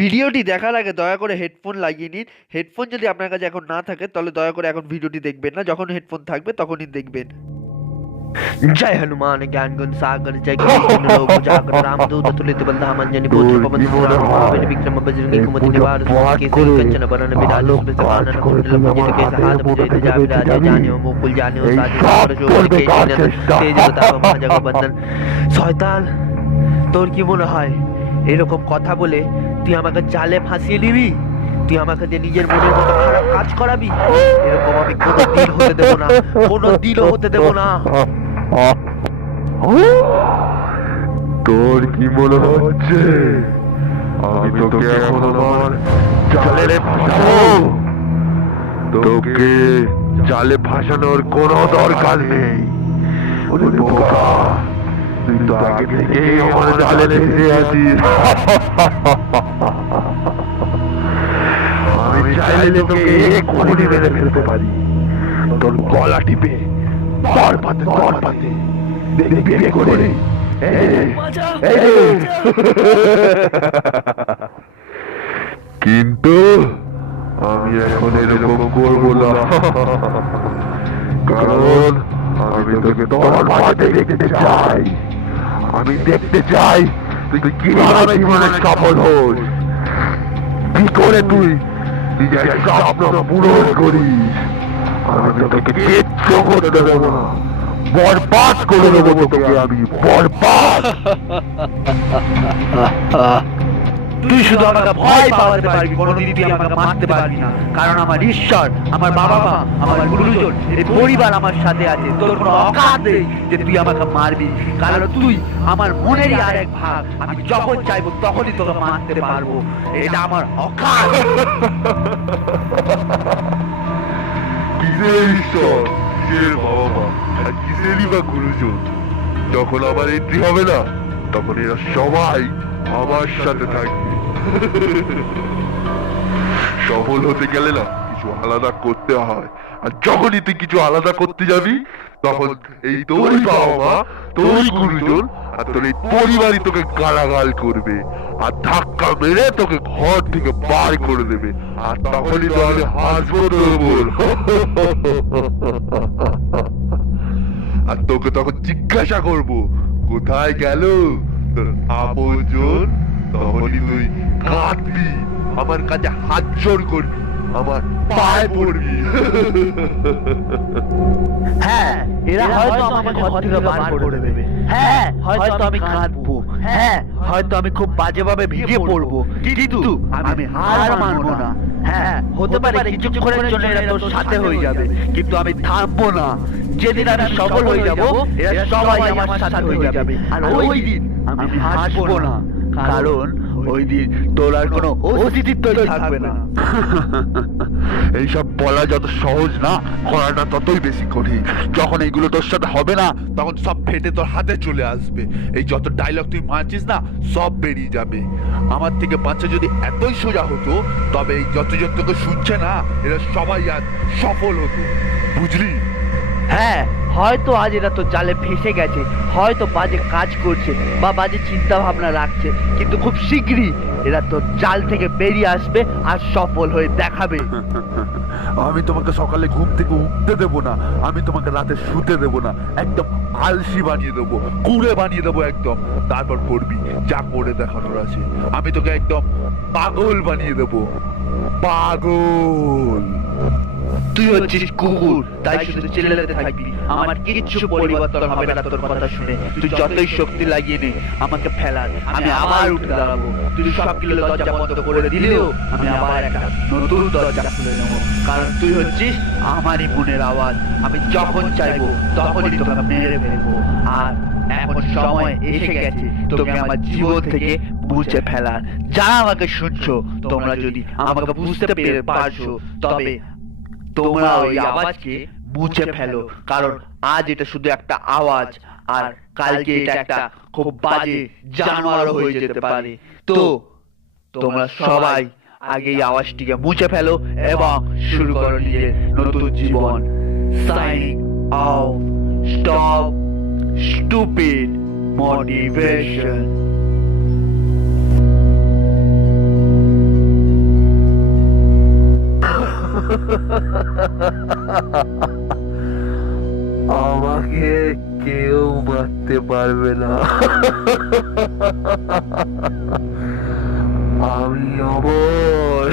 ভিডিওটি দেখার আগে দয়া করে হেডফোন লাগিয়ে নিন। হেডফোন যদি আপনার কাছে এখন না থাকে তাহলে দয়া করে এখন ভিডিওটি দেখবেন না, যখন হেডফোন থাকবে তখনই দেখবেন। जय हनुमान ज्ञान गुण सागर जय कृष्ण लोक उजागर रामदूत तुलित बलधाम अंजनी पुत्र पवन सुतराम महाबली विक्रम बजरंगी कुमति निवार केसरी कंचन बरन विराज सुबह कानन कुंडल कुंजित केस हाथ भुजैत जा विराज जानियो मुकुल जानियो साज पर शोभन केश नंदन तेज प्रताप महाजग बंदन। শয়তান, তোর কি মনে হয় এরকম কথা বলে তুই আমাকে জালে ফাঁসিয়ে নিবি? তুই আমাকে যে নিজের মনের মতো খারাপ কাজ করাবি? এরকম আমি কোনোদিন হতে দেব না, কোনোদিনও হতে দেব না। তোর কি মনে হচ্ছে আমি তোকে এখন আমার জালে ফাঁসাবো? তোকে জালে ফাঁসানোর কোনো দরকার নেই। ওরে বোকা, তুই তো আগে থেকেই আমার জালে ফেসে আছিস। আমি চাইলে তোকে এক্ষুনি মেরে ফেলতে পারি। তোর গলা টিপে দর পাতে দেখবি করে। কিন্তু আমি এখন এরকম করবো না, কারণ আমি তোকে তোর পাতে দেখতে চাই। আমি দেখতে চাই তুই কিভাবে জীবনে সফল হোস, কি করে তুই নিজের স্বপ্ন পূরণ করিস। আমি তোকে কিচ্ছু করতে দেবো না, বরবাদ করে দেবো তোকে আমি, বরবাদ। তুই শুধু আমাকে ভয় পাওয়াতে পারবি, কোনোদিন তুই আমাকে মারতে পারবি না, কারণ আমার ঈশ্বর, আমার বাবা মা, আমার গুরুজন, এই পরিবার আমার সাথে আছে। তোর কোনো অকাত নেই যে তুই আমাকে মারবি, কারণ তুই আমার মনেরই আরেক ভাগ। আমি যখন চাইবো তখনই তোকে মারতে পারবো, এটা আমার অকাত। কিসের ঈশ্বর, কিসের বাবা মা, আর কিসেরই বা গুরুজন? যখন আমার এন্ট্রি হবে না, তখন এরা সবাই আমার সাথে থাকবে। সফল হতে গেলে না কিছু আলাদা করতে হয়, আর যখনই তুই কিছু আলাদা করতে যাবি তখন এই তোরই বাবা মা, তোরই গুরুজন আর তোর এই পরিবারই তোকে গালাগাল করবে আর ধাক্কা মেরে তোকে ঘর থেকে বার করে দেবে। আর তখনই তো আমি হাসবো তোর উপর। আর তোকে তখন জিজ্ঞাসা করবো কোথায় গেল তোর আপনজন। তখনই তুই কাঁদবি, আমার কাছে হাত জোর করবি, আমার পায়ে পড়বি। হ্যাঁ, এরা হয়তো আমাকে ঘর থেকে বার করে দেবে, হ্যাঁ হয়তো আমি কাঁদবো, হ্যাঁ হয়তো আমি খুব বাজেভাবে ভেঙে পড়বো, কিন্তু আমি হার মানবো না। হ্যাঁ, হতে পারে কিছুক্ষণের জন্য এরা তোর সাথে হয়ে যাবে, কিন্তু আমি থামবো না। যেদিন আমি সফল হয়ে যাব, এরা সবাই আমার সাথে হয়ে যাবে, আর ওই দিন আমি হাসবো না, কারণ ওই দিন তোর আর কোনো অস্তিত্বই থাকবে না। এইসব বলা যত সহজ না, করাটা ততই বেশি কঠিন। যখন এইগুলো তোর সাথে হবে না, তখন সব ফেটে তোর হাতে চলে আসবে। এই যত ডায়লগ তুই মারছিস না, সব বেরিয়ে যাবে। আমার থেকে বাঁচা যদি এতই সোজা হতো, তবে এই যত তোকে শুনছে না, এরা সবাই আজ সফল হতো, বুঝলি? হ্যাঁ, হয়তো আজ এরা তো জালে ফেসে গেছে, হয়তো বাজে কাজ করছে বা বাজে চিন্তা ভাবনা রাখছে, কিন্তু খুব শীঘ্রই এরা তো জাল থেকে বেরিয়ে আসবে আর সফল হয়ে দেখাবে। আমি তোমাকে সকালে ঘুম থেকে উঠতে দেবো না, আমি তোমাকে রাতে শুতে দেবো না, একদম আলসি বানিয়ে দেবো, কুড়ে বানিয়ে দেবো একদম। তারপর করবি যা করে দেখানোর আছে। আমি তোকে একদম পাগল বানিয়ে দেবো, পাগল। তুই হচ্ছিস কুকুর, তাই শুধু চিল্লাতে থাকবি, আমার কিচ্ছু পরিবর্তন হবে না তোর কথা শুনে। তুই যতই শক্তি লাগিয়ে নে আমাকে ফেলার, আমি আবার উঠে দাঁড়াবো। তুই সবগুলো দরজা বন্ধ করে দিলেও আমি আবার একটা নতুন দরজা খুলে নেবো, কারণ তুই হচ্ছিস আমারই মনের আওয়াজ। আমি যখন চাইবো তখনই তোকে মেরে ফেলবো, আর এখন সময় এসে গেছে তোকে আমার জীবন থেকে মুছে ফেলার। যারা আমাকে শুনছো, তোমরা যদি আমাকে বুঝতে পারছো, তবে তোমরা ওই আওয়াজকে মুছে ফেলো, কারণ আজ এটা শুধু একটা আওয়াজ, আর কালকে এটা একটা খুব বাজে জানোয়ার হয়ে যেতে পারে। তো তোমরা সবাই আগে এই আওয়াজটিকে মুছে ফেলো এবং শুরু করো নিজের নতুন জীবন। Signing off, stop stupid motivation. আমাকে কেউ মারতে পারবে না। আমি অমর।